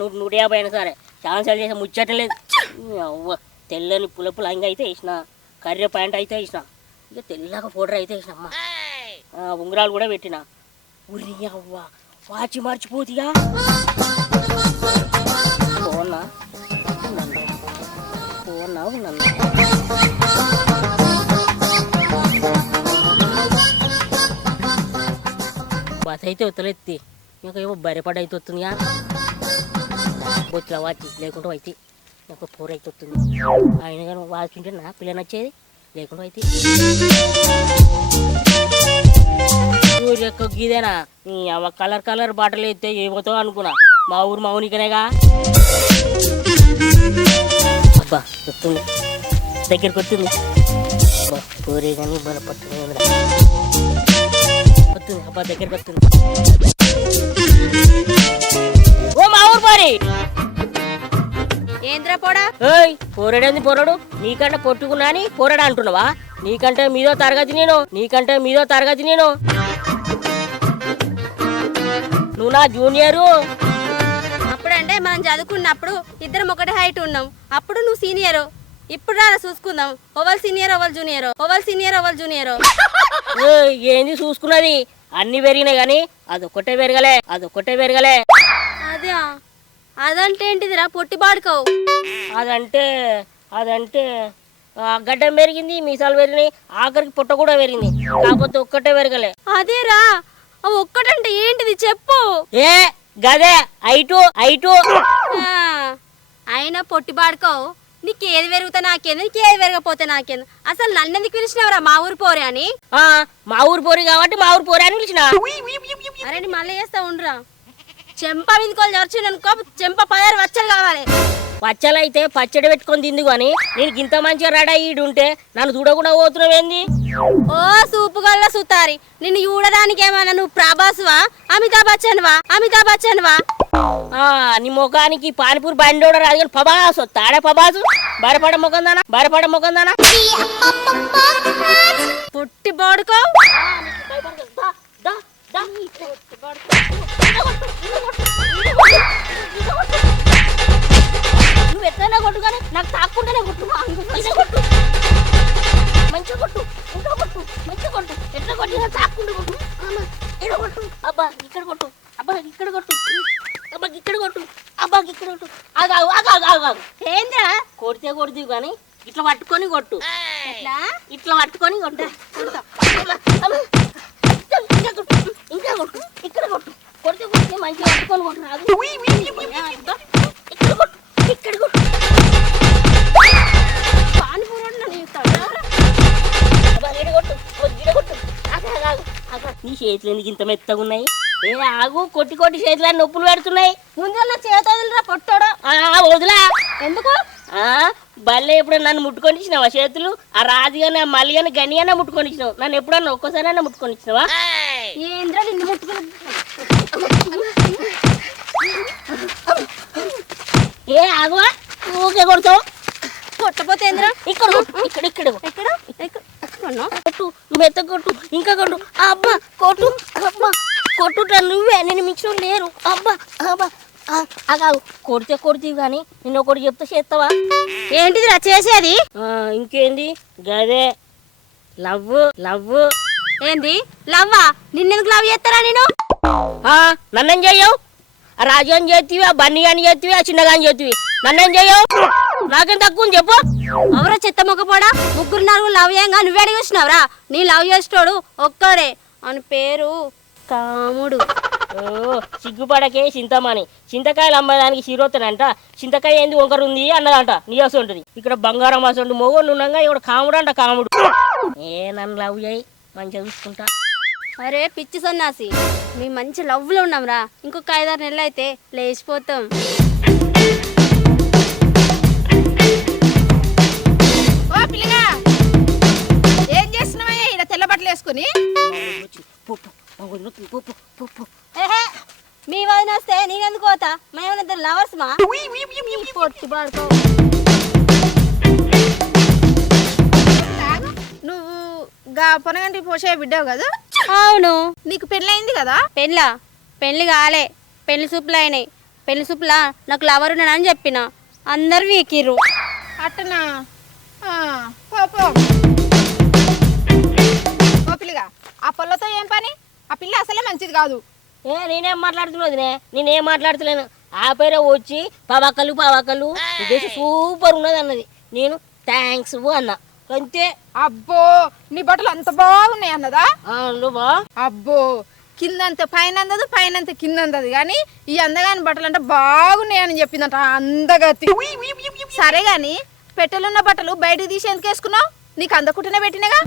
నూట నూట యాభై అయినా సరే. క్యాన్సల్ చేసే ముచ్చటలేదు అవ్వ తెల్లని పులపులు అంగి అయితే వేసిన కర్రె ప్యాంట్ అయితే వేసిన ఇక తెల్లగా ఫోటో అయితే వేసిన అమ్మ. ఉంగరాలు కూడా పెట్టిన. ఉరి అవ్వ వాచి మర్చిపోతిగా పోనా? పోనా? నన్ను బస్ అయితే వస్తలేదు ఇంకా ఏమో బరిపడ అయితే వస్తుందిగా బొచ్చుల వాటి లేకుండా అయితే నాకు ఫోర్ అయితే వస్తుంది. ఆయన కానీ వాచి ఉంటే నా పిల్ల నచ్చేది లేకుండా అయితే సూర్యక్క గీదేనా? కలర్ కలర్ బట్టలు అయితే ఏమవుతావు అనుకున్నా. మా ఊరు మౌనికనేగా. అబ్బా వస్తుంది. దగ్గరికి వస్తుంది. అబ్బా కానీ కానీ బలపడుతుంది వస్తుంది. అబ్బా దగ్గరికి వస్తుంది. మరి ఏంద్రా పోడా? ఏయ్ పోరాడేంది పోరాడు? నీకంటే పొట్టుకున్నా అని పోరాడు అంటున్నావా? నీకంటే మీదో తరగతి నేను నీకంటే మీదో తరగతి నేను. నువ్వు నా జూనియరు. అప్పుడంటే మనం చదువుకున్నప్పుడు ఇద్దరం ఒకటే హైట్ ఉన్నాం. అప్పుడు నువ్వు సీనియర్. ఇప్పుడు రా చూసుకుందాం. Oval senior oval junior. Oval senior oval junior. ఏంది చూసుకున్నది? అన్ని పెరిగినాయి కానీ అదొక్కటే పెరగలే అదొక్కటే పెరగలే. అదే అదంటే ఏంటిదిరా? పొట్టి పాడుకోవు అదంటే అదంటే ఆ, గడ్డం పెరిగింది మీసాలు పెరిగినాయి ఆఖరికి పుట్ట కూడా పెరిగింది. కాకపోతే ఒక్కటే పెరగలే. అదేరా ఒక్కటంటే ఏంటిది చెప్పు. ఏ గదే ఐటు ఐటు. ఆ, అయినా పొట్టి పాడుకోవు నీకు ఏది పెరుగుతా నాకేంది నీకు ఏది పెరగపోతే నాకేంది. అసలు నన్ను ఎందుకు పిలిచినవరా మా ఊరు పోరే అని? ఆ, మా ఊరు పోరి కాబట్టి మా ఊరు పోరి అని పిలిచిన? అరే నీ మళ్ళీ చేస్తా ఉండరా. చెంప మీదకోళ్ళు చర్చిననుకో చెంప పదారు వచ్చలు కావాలి. పచ్చలైతే పచ్చడి పెట్టుకొని తిందు కానీ నేను ఇంత మంచిగా రెడీ ఈడు ఉంటే నన్ను చూడకుండా పోతున్నావేంది ఓ సూపుగల్ల సుతారి నిన్ను చూడడానికి ఏమన్నా నువ్వు ప్రభాస్వా? అమితాబ్ బచ్చన్ వా అమితాబ్ బచ్చన్ వా ఆ, నీ ముఖానికి పానీపూరి బండి కూడా రాదు కానీ పబాసు తాడే పబాసు బరపడ ముఖం దానా? బరపడ ముఖం దానా? పుట్టి పడుకో. నువ్వు ఎట్లయినా కొట్టు కానీ నాకు తాక్కుంటేనే కొట్టు. కొట్టు. మంచిగా కొట్టు. ఇంకా కొట్టు. మంచిగా కొట్టు. ఎట్లా కొట్టినా తాక్కుంటూ కొట్టు. ఈడ కొట్టు. అబ్బా ఇక్కడ కొట్టు. అబ్బా ఇక్కడ కొట్టు. అబ్బా ఇక్కడ కొట్టు. అబ్బా ఇక్కడ కొట్టు. ఆగాగు ఆగాగు ఆగాగు ఏంద్రా? కొడితే కొడుతు కానీ ఇట్లా పట్టుకొని కొట్టు. ఇట్లా పట్టుకొని కొట్టు. నీ చేతులు ఎందుకు ఇంత మెత్తగా ఉన్నాయి? ఏ ఆగు కొట్టి కొట్టి చేతులు నొప్పులు పెడుతున్నాయి. ముందు నా చేతోదిలరా పొట్టోడు? వదిలా. ఎందుకు? ఆ, బల్లే ఎప్పుడు నన్ను ముట్టుకొని ఇచ్చినావా చేతులు? ఆ రాజుగానే ఆ మల్లిగానే గనిగానే ముట్టుకొని ఇచ్చినావు. నన్ను ఎప్పుడన్నా ఒక్కసారైనా ముట్టుకొని ఇచ్చినావా? ఏంద్రా నిన్ను ముట్టుకుని ఏ ఆగువా? ఊకే కొడతావు? కొట్టపోతే ఏంద్రా ఇక్కడ కొట్టు, ఇక్కడ ఇక్కడ ఎక్కడున్నావు? కొట్టు మెత్త కొట్టు ఇంకా కొట్టు. అబ్బా కొట్టు అబ్బా కొట్టుట నువ్వే నేను మించిన లేరు. అబ్బా అబ్బా ఆగాగు కొడితే కొడుతీవి కానీ నేను ఒకటి చెప్తే చేస్తావా? ఏంటిదిరా చేసేది? ఆ, ఇంకేంది? గదే. Love love. ఏంది? లవ్వా? నిన్నెందుకు లవ్ చేస్తారా నేను ఆ, నన్నేం చెయ్యవు? ఆ రాజు అని చేతివి ఆ బన్నీ అని చేతివి ఆ చిన్నగా అని చేతివి నన్నేం చెయ్యవు? నాకేం తక్కువ చెప్పు. ఎవరో చెత్త మొక్కపోడా ముగ్గురు నలుగురు లవ్ చేయంగా నువ్వే అడిగి వచ్చినావురా? నీ లవ్ చేసేటోడు ఒక్కడే. అని పేరు కాముడు. ఓ సిగ్గుపడకే చింతమని. చింతకాయలు అమ్మడానికి చీరొత్తనంట చింతకాయ ఏంది వంకర ఉంది అన్నదంట. నీ ఉంటుంది. ఇక్కడ బంగారం అసలు మొగోళ్ళు ఉండగా ఇక్కడ కాముడు అంట కాముడు. ఏ నన్ను లవ్ చేయి. మంచిగా చూసుకుంటా. అరే పిచ్చి సన్నాసి. మీ మంచి లవ్లో ఉన్నాంరా. ఇంకొక ఐదారు నెలలు అయితే లేచిపోతాం. పో, మా వదిన వస్తే నేనెందుకు పోతా? మేము ఇద్దరు లవర్స్ మా. పొట్టి పడుకో. నువ్వు గా పొనగంటి పోసే బిడ్డావు కదా? అవును. నీకు పెళ్ళయింది కదా? పెళ్ళా. పెళ్ళి కాలే. పెళ్ళి చూపులు అయినాయి పెళ్ళి సూపులా నాకు లవర్ ఉన్నాడని చెప్పిన. అందరు వీకిర్రు. అట్టనా? ఆ, ఆ పిల్ల అసలే మంచిది కాదు. ఏ నేనేం మాట్లాడుతున్నావు నేనేం మాట్లాడుతలేను. ఆ పేరే వచ్చి పవకలు పవకలు ఇదేసి సూపర్ ఉన్నది అన్నది. నేను థ్యాంక్స్ అన్నా. అంతే. అబ్బో నీ బట్టలు అంత బాగున్నాయి అన్నదా? అబ్బో కిందంత పైన అందదు పైన అంత కింద అందదు కానీ ఈ అందగాని బట్టలు అంటే బాగున్నాయని చెప్పిందంట ఆ అందగతి సరే గాని పెట్టెలున్న బట్టలు బయటకు తీసి ఎందుకు వేసుకున్నావు? నీకు అందకుంటేనే పెట్టినగా?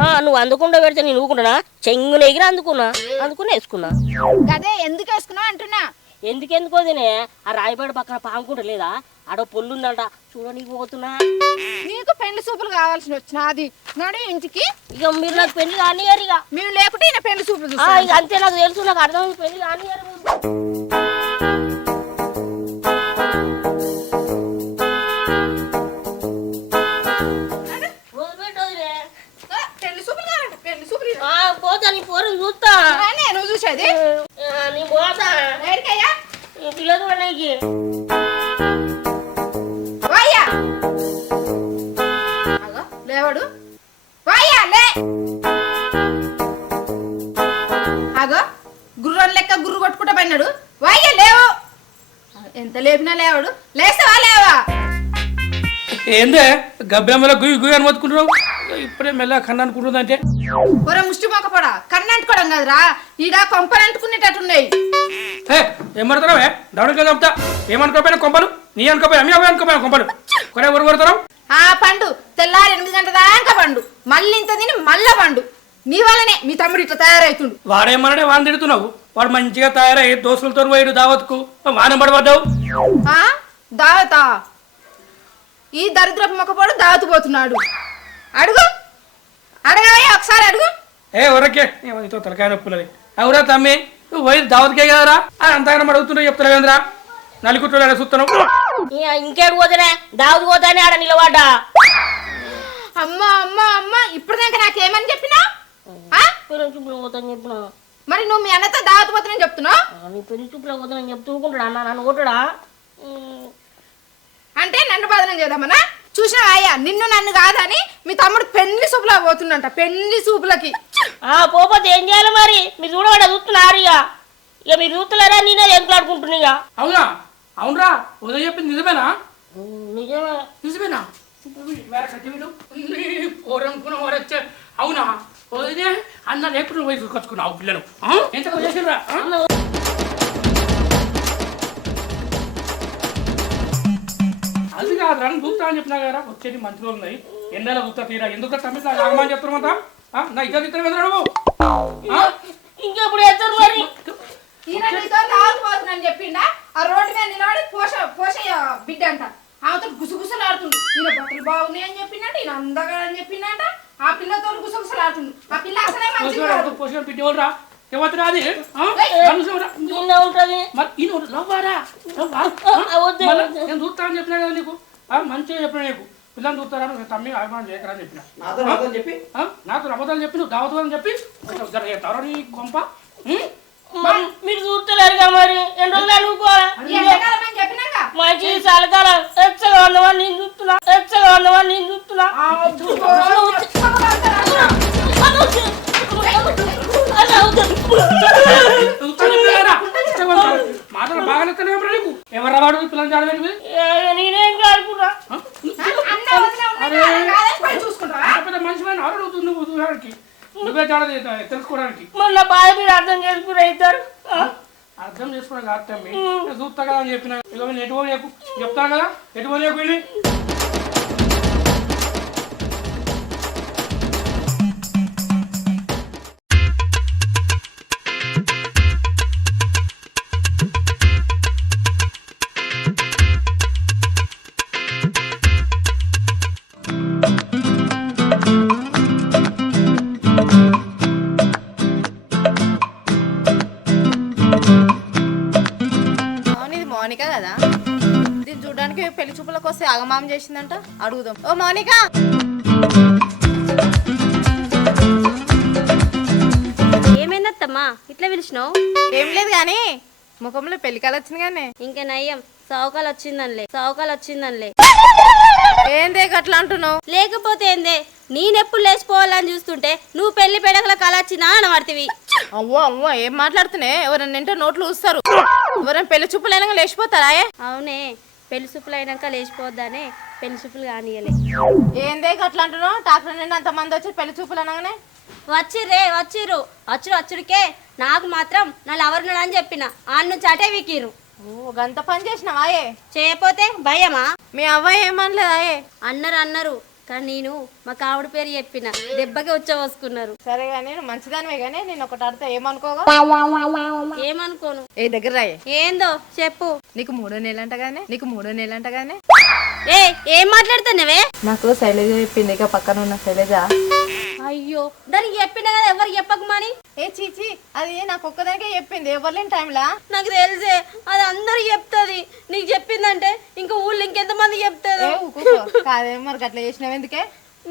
ఆ, నువ్వు అందుకుండా పెడితే నేను ఊరుకుంటున్నా చెంగున ఎగిరి అందుకున్నా. అందుకుని వేసుకున్నా. గదే ఎందుకు వేసుకున్నావు అంటున్నా? ఎందుకెందుకు వదినే ఆ రాయపేట పక్కన పాముకుంటా లేదా? ఆడ పొల్లు ఉందంట చూడనీకి పోతున్నా. నీకు పెళ్ళి సూపులు కావాల్సిన వచ్చిన అది. నడు ఇంటికి. ఇక మీరు నాకు పెళ్ళి కానియారు ఇక మేము లేకుంటే ఈయన పెళ్ళి సూపులు ఆ, చూస్తాం ఇక అంతే నాకు తెలుసు. నాకు అర్థం పెళ్ళి కానియారు ఆ, నీ పోతా ఈ పిల్ల చూడడానికి వాయ్యా అగో, లేవాడు. వాయ్యా లే. అగో గుర్రం లెక్క గుర్రు కొట్టుకుంటా పడినాడు వాయ్యా లేవు. ఎంత లేపినా లేవాడు. లేస్తావా లేవా? ఏందే? గబ్బెమ్మల గుయ్యి గుయ్యి అని మొత్తుకుంటున్నావు ఇప్పుడే మెల్ల కన్ను అనుకుంటుందంటే ఒరే ముష్టి మొక్కపోడా కన్నంటుకోవడం కదరా. ఈడ కొంపలు అంటుకునేటట్టున్నాయి. ఏమడుతున్నావే దవడకి చంపుతా ఏమనుకోపోయినా కొంపలు? నీ అనుకోపోయినా మీ అవి అనుకోపోయినా కొంపలు? కొనే ఊరు కొడతావు? ఆ పండు. తెల్లారి ఎనిమిది గంటల దాకా పండు. మళ్ళీ ఇంత తిని మళ్ళా పండు. నీ వల్లనే మీ తమ్ముడు ఇట్లా తయారవుతుండు వాడేమన్నాడే వాడిని తిడుతున్నావు? వాడు మంచిగా తయారయ్యి దోస్తులతో పోయాడు దావత్కు. వాన పడబడ్డావు? ఆ? దావతా? ఈ దరిద్రపు మొక్కపోడు దావతు పోతున్నాడు. అడుగు. అడగవయ్యా ఒకసారి అడుగు. ఏ ఊరకే? నీతో తలకాయ నొప్పులది. అవురా తమ్మి? నువ్వు పోయి దావత్కే కదరా? అని అంతగానం అడుగుతున్నావు చెప్తలేవేంద్రా నలుగుట్లో చూస్తున్నావు. ఇక ఇంకేడు పోతేనే? దావుది పోతానే ఆడ నిలబడ్డా? అమ్మ అమ్మ అమ్మ ఇప్పుడు దాకా నాకేమని చెప్పినా? ఆ? పెళ్ళి చూపులో పోతాను చెప్పిన? మరి నువ్వు మీ అన్నతో దావతు పోతున్నాను చెప్తున్నావు? నీ పెళ్ళి చూపులో పోతానని చెప్తూ అన్న నన్ను కొట్టడా? అంటే నన్ను బాధనం చేద్దామనా? చూసినావా అయ్యా? నిన్ను నన్ను కాదని మీ తమ్ముడు పెళ్ళి సూపులా పోతుండంట పెళ్ళి సూపులకి ఆ పోతే ఏం చేయాలి మరి? మీరు చూడబడ్డా చూస్తున్నారు ఇక. ఇక మీరు చూస్తలేరా? నేనే ఎంట్లాడుకుంటున్నా ఇక. అవునా? అవునరా? ఉదయం చెప్పింది నిజమేనా? నిజమే. నిజమేనా? పోరనుకున్న వారు వచ్చే అవునా? వదిలే అన్న లేకుండా పోయి తీసుకొచ్చుకున్నావు పిల్లలు? ఎంత చేసిరా అది కాదు రన్ చూస్తా అని చెప్పినా కదా వచ్చేది మంచి రోజులు ఉన్నాయి ఎన్నెల చూస్తా తీరా? ఎందుకు తమ్మి నాకు ఆగమని చెప్తున్నామంతా నా ఇద్దరు ఇద్దరు కదా నువ్వు? ఆ? ఇంకెప్పుడు వేస్తారు మరి. ఈయన నీతో దావతు పోతుందని చెప్పిండా? ఆ రోడ్డు మీద నిలబడి పోష పోషయ్య బిడ్డ అంట ఆమెతో గుసగుసలు ఆడుతుండు ఈయన బట్టలు బాగున్నాయి అని చెప్పిందంట ఈయన అందగా అని చెప్పిందంట ఆ పిల్లతో గుసగుసలు ఆడుతుండు ఆ పిల్ల అసలే మంచిది ఎవరురా ఎవరు ఉంటుంది. మరి ఈయన లవ్వారా? లవ్వా ఆ, వద్దు, మళ్ళా వద్దు. నేను చూస్తానని చెప్పినా కదా నీకు? ఆ, మంచిగా చెప్పినా నీకు? పిల్లలు చూస్తారని నేను తమ్మి అభిమానం చేయకరా అని చెప్పిన నాతో చెప్పి? ఆ? నాతో అబద్ధాలు చెప్పి నువ్వు దావతు అని చెప్పి? కొంచెం జర చేస్తారా నీ కొంప? మరి చూస్తలేరుగా మరి? ఎన్ని రోజులు అనుకోవాలా మంచి చలికాలం ఎచ్చగా ఉన్నవని నేను చూస్తున్నా. ఎచ్చగా ఉన్నవని నేను చూస్తున్నా. చూస్తాను చెప్పినా కదా? ఇష్టం అంటారు. మాటలు బాగా లెక్కనే నీకు ఎవరు వాడు పిల్లలు నేనేం నువ్వు చూడడానికి నువ్వే జాడ తెలుసుకోవడానికి. బాధ మీరు అర్థం చేసుకునే ఇద్దరు. అర్థం చేసుకోవడం కాదు తమ్మి. నేను చూస్తా కదా అని చెప్పిన. ఇక వీళ్ళు ఎటు పోలేకు చెప్తాను కదా? ఎటు పోలేకు వీళ్ళు. మౌనిక కదా? దీన్ని చూడడానికి పెళ్ళి చూపులకు వస్తే అగమాం చేసిందంట. అడుగుదాం. ఓ మౌనిక! ఏమైందత్తమ్మా? ఇట్లా పిలిచినావు? ఏం లేదు కానీ ముఖంలో పెళ్ళి కళ వచ్చింది కానీ ఇంకా నయ్యం సౌకాలు వచ్చిందనిలే సౌకాలు వచ్చిందనిలే. ఏందే గట్లా అంటున్నావు? లేకపోతే ఏందే? నేనెప్పుడు లేచిపోవాలని చూస్తుంటే నువ్వు పెళ్ళి పెడకల కళ వచ్చిందా అనబడుతుంది అవ్వో అవ్వో ఏం మాట్లాడుతున్నాయి ఎవరైనా నింటే నోట్లు చూస్తారు ఎవరైనా పెళ్ళి చూపులైనా లేచిపోతారా ఏ? అవునే పెళ్ళి చూపులు అయినాక లేచిపోవద్దానే పెళ్ళి చూపులు కానియలే. ఏందే గట్లా అంటున్నావు? డాక్టర్ నిండా అంతమంది వచ్చి పెళ్ళి చూపులు అనగానే? వచ్చిర్రే వచ్చిర్రు. వచ్చుడు వచ్చుడికే నాకు మాత్రం నా లవర్నుడు అని చెప్పిన. ఆడ నుంచి అటే వికిరు ఓ గంత పని చేసినావా ఏ? చేయపోతే భయమా? మీ అవ్వ ఏమనలేదా ఏ? అన్నారు అన్నారు. కానీ నేను మా కావుడి పేరు చెప్పిన. దెబ్బకి వచ్చవసుకున్నారు సరే కానీ మంచిదానివే కానీ నేను ఒకటి అడితే ఏమనుకోగా? ఏమనుకోను? ఏ దగ్గర రాయే. ఏందో? చెప్పు. నీకు మూడో నెలంట కానీ నీకు మూడో నెలంట కానీ ఏ ఏం మాట్లాడుతున్నావే? నాకు శైలజ చెప్పింది ఇక పక్కన ఉన్న శైలజ. అయ్యో దానికి చెప్పిన కదా ఎవరికి చెప్పకమని ఏ చీచి అది నాకు ఒక్కదానికే చెప్పింది. ఎవరు లేని టైంలా నాకు తెలిసే అది అందరు చెప్తుంది. నీకు చెప్పిందంటే ఇంకా ఊళ్ళో ఇంకెంతమంది చెప్తారు. కాదే మరి అట్లా చేసినావు ఎందుకే?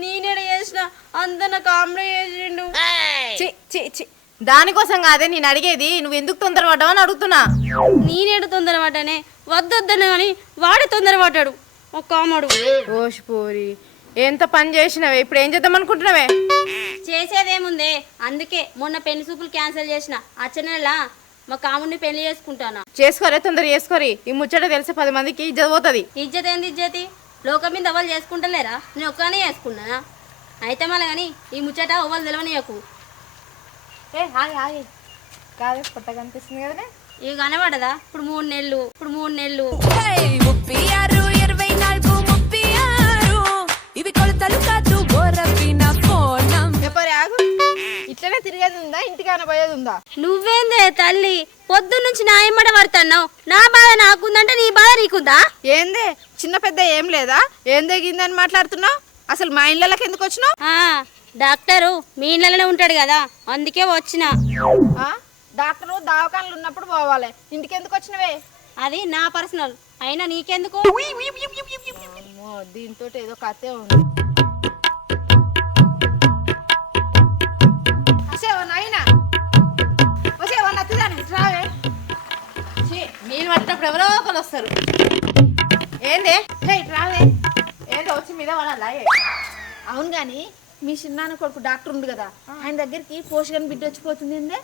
నేనేడ చేసిన? అంత నా కామెడీ చేసిండు. చి చి చి దానికోసం కాదే నేను అడిగేది నువ్వు ఎందుకు తొందరపడ్డావు అని అడుగుతున్నా. నేనేడు తొందరపడ్డానే? వద్దొద్దనే కానీ వాడే తొందరపడ్డాడు. ఒక కామడు ఓష్ పూరి. ఎంత పని చేసినావే? ఇప్పుడు ఏం చేద్దాం అనుకుంటున్నావే? చేసేదేముందే. అందుకే మొన్న పెళ్ళి సూపులు క్యాన్సిల్ చేసిన. అచ్చ నెల మా కాముడిని పెళ్ళి చేసుకుంటానా? చేసుకోరే తొందర చేసుకోరి. ఈ ముచ్చట తెలిసి పది మందికి ఇజ్జత పోతుంది. ఇజ్జత్ ఏంది ఇజ్జతి? లోకం మీద ఎవరు చేసుకుంటలేరా? నేను ఒక్కనే చేసుకున్నానా? అయితే మళ్ళీ కానీ ఈ ముచ్చట ఎవరు తెలవనియకు. ఏ హాయ్ హాయ్ కాదే పొట్ట కనిపిస్తుంది కదనే? ఇక కనబడదా? ఇప్పుడు మూడు నెలలు ఇప్పుడు మూడు నెలలు. ముప్పై ఆరు ఇట్లనే తిరిగేది ఉందా ఇంటికైనా పోయేది ఉందా నువ్వేందే తల్లి? పొద్దు నుంచి నా ఎమ్మడ పడుతున్నావు. నా బాధ నాకుందంటే నీ బాధ నీకుందా? ఏందే? చిన్న పెద్ద ఏం లేదా? ఏం తెగిందని మాట్లాడుతున్నావు? అసలు మా ఇళ్ళకి ఎందుకు వచ్చినావు? ఆ, డాక్టరు మీ ఇళ్ళలోనే ఉంటాడు కదా. అందుకే వచ్చిన. ఆ? డాక్టరు దవాఖానలు ఉన్నప్పుడు పోవాలి. ఇంటికి ఎందుకు వచ్చినవే? అది నా పర్సనల్. అయినా నీకెందుకు? దీంతో ఏదో కథే ఉంది. నేను పట్టినప్పుడు ఎవరో ఒకరు వస్తారు. ఏందే? రావే. ఏందో వచ్చి మీద ఏ? అవును కానీ మీ చిన్నాన్న కొడుకు డాక్టర్ ఉంది కదా ఆయన దగ్గరికి పోషకన్ బిడ్డ వచ్చిపోతుంది ఏందే?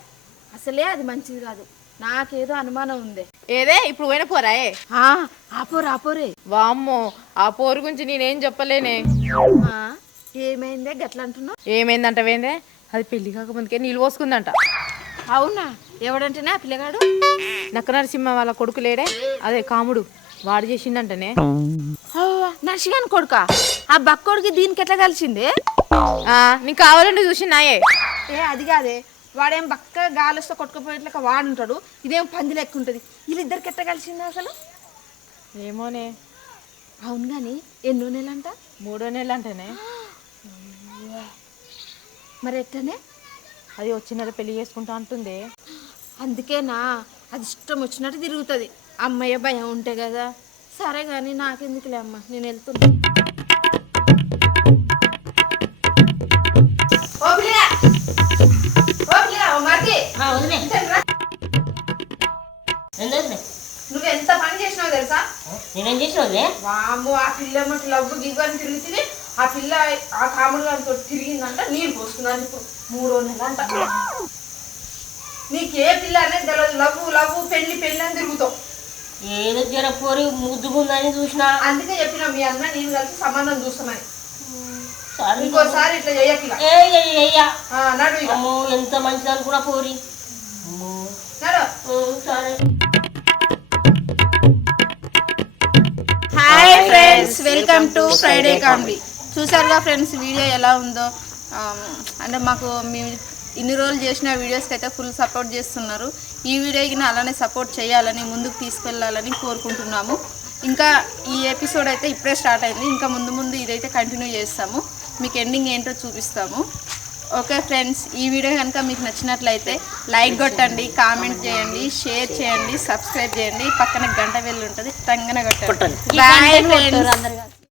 అసలే అది మంచిది కాదు. నాకేదో అనుమానం ఉంది. ఏదే ఇప్పుడు పోయిన పోరా ఏ? ఆ, ఆపోరే ఆపోరే వామ్మో ఆ పోరు గురించి నేనేం చెప్పలేనే. ఏమైందే గట్ల అంటున్నావు ఏమైందంటవేందే? అది పెళ్ళి కాకముందుకే నీళ్ళు పోసుకుందంట. అవునా? ఎవడంటేనే పిల్లగాడు? నక్క నరసింహ వాళ్ళ కొడుకు లేడే. అదే కాముడు. వాడు చేసిండంటనే. నర్సిగాని కొడుక? ఆ బక్కోడికి దీనికి ఎట్లా కలిసింది? నీకు కావాలంటే చూసినాయే ఏ అది కాదే. వాడేం బక్క గాలిస్తే కొట్టుకుపోయేట్లక వాడుంటాడు. ఇదేం పంది లెక్క ఉంటుంది. వీళ్ళిద్దరికి ఎట్లా కలిసింది అసలు? ఏమోనే. అవును కానీ ఎన్నో నెలంట? మూడో నెలలు అంటేనే మరి ఎట్టనే అది వచ్చిన నెల పెళ్ళి చేసుకుంటా అంటుంది. అందుకేనా? అది ఇష్టం వచ్చినట్టు తిరుగుతుంది. అమ్మయ్య భయం ఉంటే కదా. సరే కానీ నాకెందుకులే అమ్మ నేను వెళ్తున్నా. నువ్వు ఎంత పని చేసినావు తెలుసా? నేనేం చేసినది వాము ఆ పిల్ల మటు లవ్వు గివ్వు అని తిరుగుతుంది. ఆ పిల్ల ఆ కాముడు గారితో తిరిగిందంట నీళ్ళు పోసుకున్నాను ఇప్పుడు మూడో నెల అంట నీకు ఏ పిల్ల అనేది తెలియదు లవ్వు లవ్వు పెళ్ళి పెళ్ళి అని తిరుగుతావు. ఏదో జర పోరి ముద్దుగుందని చూసినా. అందుకే చెప్పిన మీ అన్న నేను కలిసి సంబంధం చూస్తామని. సరే. ఇంకోసారి ఇట్లా ఏ ఏ, ఏ, ఏ, నడు అమ్మో ఎంత మంచిది అనుకున్నా పోరి. సరే. Hi friends welcome to Friday comedy చూసారుగా ఫ్రెండ్స్ వీడియో ఎలా ఉందో. అంటే మాకు మేము ఇన్ని రోజులు చేసిన వీడియోస్కి అయితే ఫుల్ సపోర్ట్ చేస్తున్నారు. ఈ వీడియోకి అలానే సపోర్ట్ చేయాలని ముందుకు తీసుకెళ్ళాలని కోరుకుంటున్నాము. ఇంకా ఈ ఎపిసోడ్ అయితే ఇప్పుడే స్టార్ట్ అయింది. ఇంకా ముందు ముందు ఇదైతే కంటిన్యూ చేస్తాము. మీకు ఎండింగ్ ఏంటో చూపిస్తాము. ఓకే ఫ్రెండ్స్ ఈ వీడియో కనుక మీకు నచ్చినట్లయితే లైక్ కొట్టండి కామెంట్ చేయండి షేర్ చేయండి సబ్స్క్రైబ్ చేయండి. పక్కన గంట వెళ్ళి ఉంటుంది టంగన కొట్టండి. బాయ్ ఫ్రెండ్స్ అందరు